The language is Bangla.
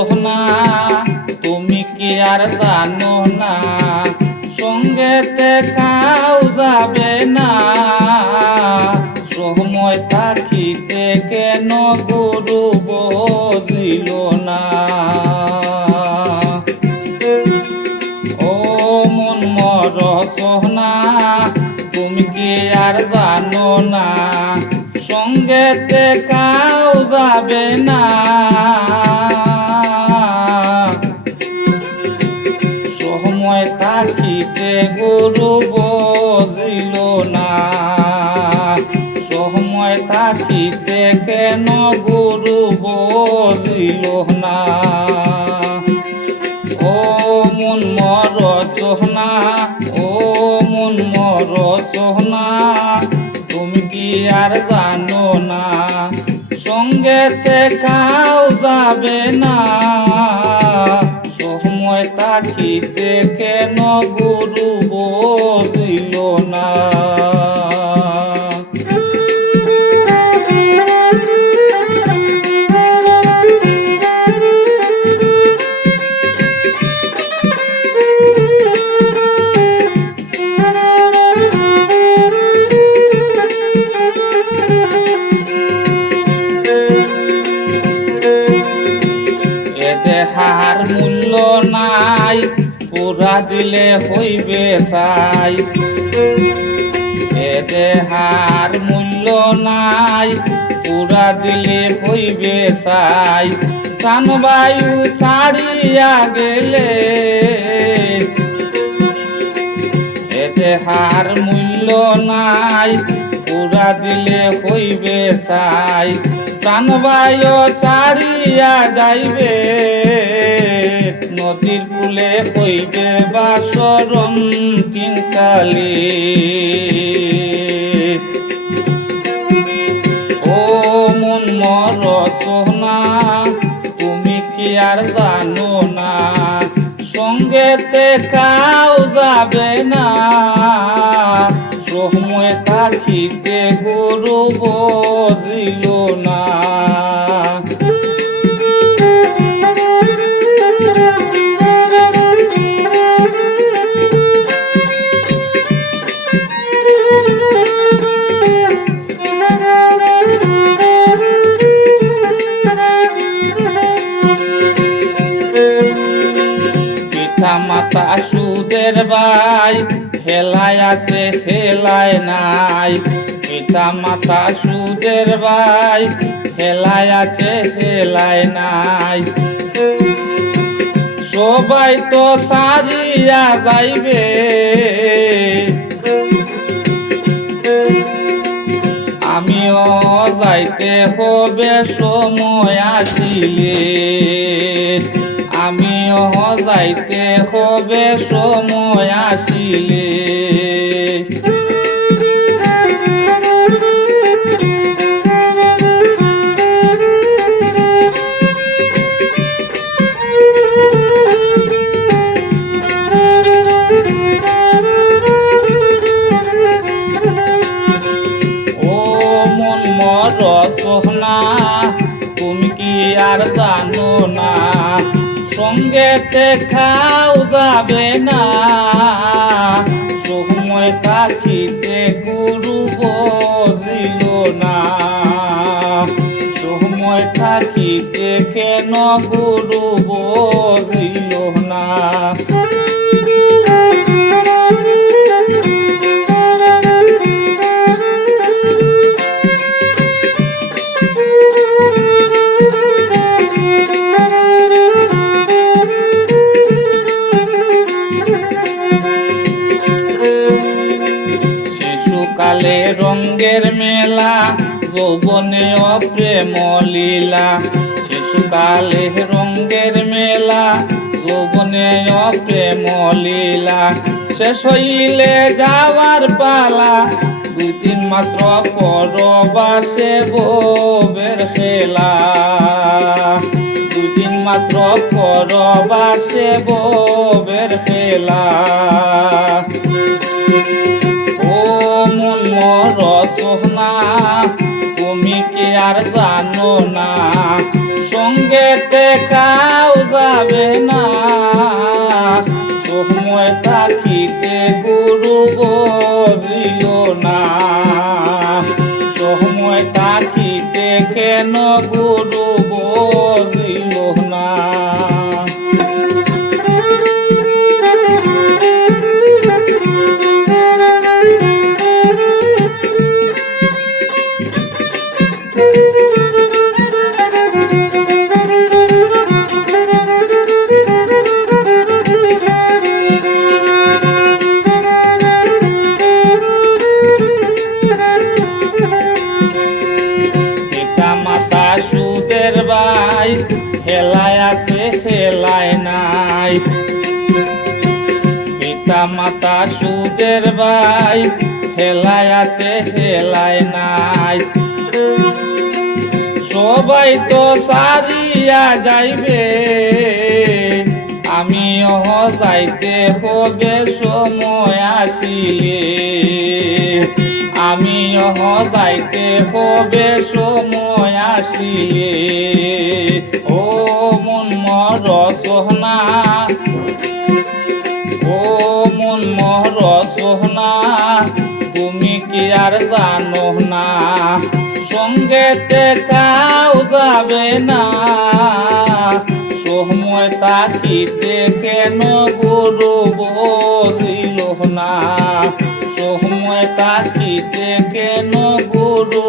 সোহনা তুমি কি আর জানো না, সঙ্গেতে কাউ যাবে না, সময় থাকিতে কেন গুরু বুঝিল না। ও মন মর সোহনা তুমি কি আর জানো না, সঙ্গেতে কাউ যাবে না, সময় থাকিতে গুরু বুঝিল না, সময় থাকিতে কেন গুরু বুঝিল না। ও মন মর সোহনা, ও মন মর সোহনা তুমি কি আর জানো না, সঙ্গেতে কাউ যাবে না, সময় থাকিতে কেন গুরু বুঝিল না। দেহার মূল্য নাই পুরা দিলে হইবে চাই, এ দেহার মূল্য নাই পুরা দিলে হইবে চাই, প্রাণবায়ু ছাড়িয়া গেলে এ দেহার মূল্য নাই পুরা দিলে হইবে চাই, প্রাণবায়ু ছাড়িয়া যাইবে, নদীর কূলে হইবে বাসরণ তিনকালে। ও মন মর সোহনা তুমি কি আর জানো না, সঙ্গেতে কাউ যাবে না, সময় থাকিতে গুরু বুঝিল না। পিতা মাতা সুদের ভাই হেলায় আছে হেলায় নাই, পিতা মাতা সুদের ভাই হেলায় আছে হেলায় নাই, সবাই তো সারিয়া যাইবে, আমিও যাইতে হবে সময় আসিলে, আমিও যাইতে হবে সময় আসিলে। ও মন মর সোহনা তুমি কি আর জানো না, সঙ্গেতে কাউ যাবে না, সময় থাকিতে গুরু বুঝিল না, সময় থাকিতে কেন গুরু বুঝিল না। কালে রঙ্গের মেলা যৌবনে অপ্রেম লীলা, শিশুকালে রঙ্গের মেলা যৌবনে অপ্রেম লীলা, শেষ হইলে যাওয়ার পালা, দুই তিন মাত্র পরবাসে বউবের খেলা, দুই দিন মাত্র পরবাসে বউবের খেলা। ও মন মর সোহনা তুমি কি আর জানো না, সঙ্গেতে কাউ যাবে না, সময় থাকিতে গুরু বুঝিল না, সময় থাকিতে কেন গুরু বুঝিল না। মাতা সুদের ভাই হেলায় আছে হেলায় নাই, পিতা মাতা সুদের ভাই হেলায় আছে হেলায় নাই, সবাই তো সারিয়া যাইবে, আমিও যাইতে হবে সময় আসিলে, আমিও যাইতে হবে সময় আসিলে। ও মন মর সোহনা, ও মন মর সোহনা, তুমি কি আর জানো না, সঙ্গেতে কাউ যাবে না, সময় তাকিতে কেন গুরু বুঝিল না, সময় তাকিতে কেন গুরু